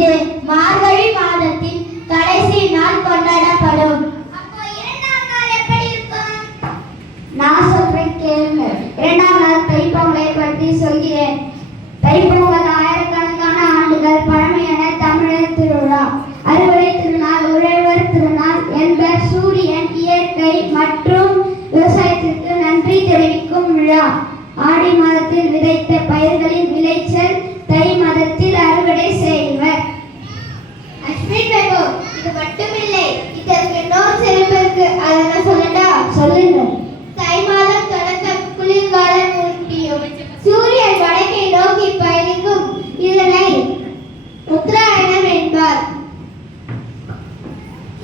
இது மார்கழி மாதத்தின் கடைசி நாள் கொண்டாடப்படும். அப்போ இரண்டாம் நாள் எப்படி இருக்கும்? நான் சொல்றேன் கேளுங்க. இரண்டாம் நாள் தைப்பொங்கலை பற்றி சொல்கிறேன். தைப்பொங்கல் ஆயிரக்கணக்கான ஆண்டுகள் பழமையான தமிழர் திருவிழா. அறுவடை திருநாள், உழவர் திருநாள் என்பர் சூரியன், இயற்கை மற்றும் விவசாயத்திற்கு நன்றி தெரிவிக்கும் விழா. ஆடி மாதத்தில் விதைத்த பயிர்களின் விளைச்சல் தை மாதத்தில் அறுவடை செய்வர். அஸ்வின் பிரபு, இது மட்டுமில்லை, இதற்கு இன்னொரு சிறப்பு இருக்கு. அதை நான் சொல்லட்டா? சொல்லுங்க. தை மாதம் தொடக்கம் குளிர்காலம் முடியும். சூரியன் வடக்கை நோக்கி பயணிக்கும். இதனை உத்தராயணம் என்பார்.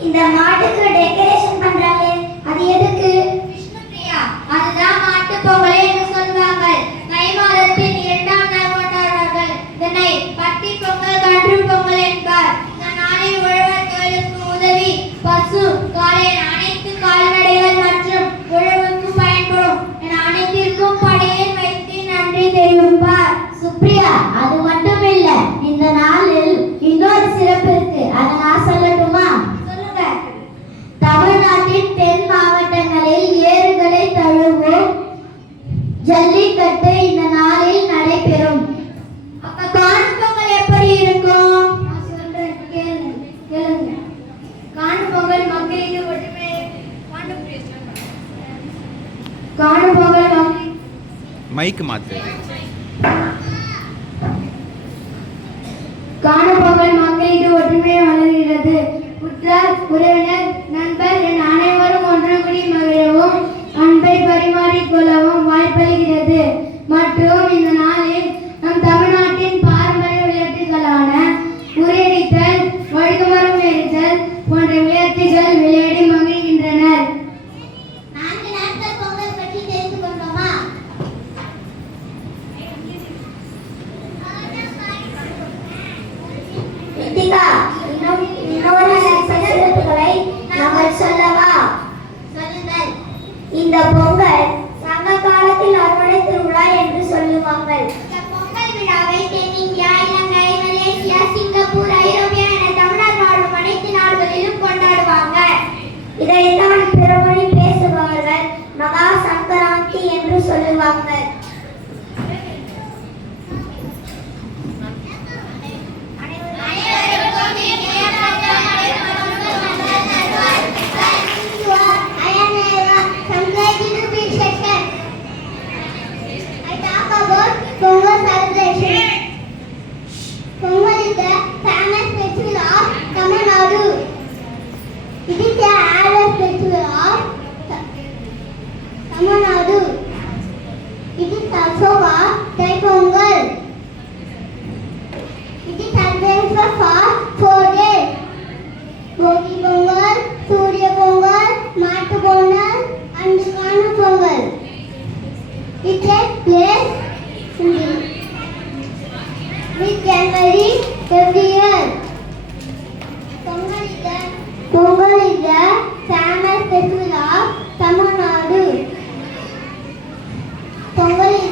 இந்த மாட்டுக்கு டெக்கரேஷன் பண்றாங்க, அது எதுக்கு? விஷ்ணுபிரியா, அதுதான் மாட்டு பொங்கல் என்று சொல்வாங்க. தை மாதத்தின் இரண்டாம் நாள் கொண்டாடுவார்கள். இதனை பட்டி பொங்கல், கன்று பொங்கல் என்பார். இந்த நாளில் உழவர் தொழிலுக்கு உதவி பசு, காளையன், அனைத்து கால்நடைகள் மற்றும் உழவுக்கு பயன்படும் என அனைத்திற்கும் படையல் வைத்து நன்றி தெரிவிப்பார். சுப்ரியா, அது மட்டும் இல்ல, இந்த நாளில் இன்னொரு சிறப்பு இருக்கு. அதை நான் சொல்லட்டுமா? சொல்லுங்க. தமிழ்நாட்டின் தென் மாவட்டங்களில் ஏறுகளை தழுவும் ஜல்லிக்கட்டு இந்த நாளில் நடைபெறும். அப்ப காணும் பொங்கல் எப்படி இருக்கும்? நான் சொல்றேன், கேளுங்க. காணும் பொங்கல் மக்களுக்கு ஒற்றுமை. காணும் பொங்கல் மைக் மாத்து. காணும் பொங்கல் மக்களுக்கு ஒற்றுமையை வளர்கிறது. உற்றார், உறவினர், நண்பர் என அனைவரும் ஒன்று கூடி மகிழவும் அன்பை பரிமாறிக்கொள்ளவும் வாய்ப்பளிக்கிறது. மற்றும் இந்த நாளில் நம் தமிழ்நாட்டின் பாரம்பரிய விளையாட்டுகளான உரியடித்தல், வழுக்குமரம் ஏறுதல் போன்ற விளையாட்டுகள் விளையாடி மகிழ்கின்றனர். 4 நாட்கள் பொங்கல் பற்றி தெரிந்து கொண்டோமா? ரித்திகா, இன்னொரு சிறப்புகளை நாங்கள் சொல்லவா? சொல்லுங்கள். இந்த பொங்கல் சங்க காலத்தில் அறுவடை திருவிழா என்று சொல்லுவார்கள். இந்த பொங்கல் விழாவை தென்னிந்தியா, இலங்கை, மலேசியா, சிங்கப்பூர், ஐரோப்பியா என தமிழ்நாடு வாழும் அனைத்து நாடுகளிலும் கொண்டாடுவாங்க. இதைத்தான் பிறமொழி பேசுபவர்கள் மகா சங்கராந்தி என்று சொல்லுவாங்க. Pongal celebration. Pongal is the famous festival of Tamil Nadu. It is the annual festival of Tamil Nadu. It is also called Thai Pongal. It is celebrated for 4 days. Bogi Pongal, Surya Pongal, Matu Pongal, and Kanu Pongal. It takes place with January every year. Pongal is the famous festival of Tamil Nadu. Pongal is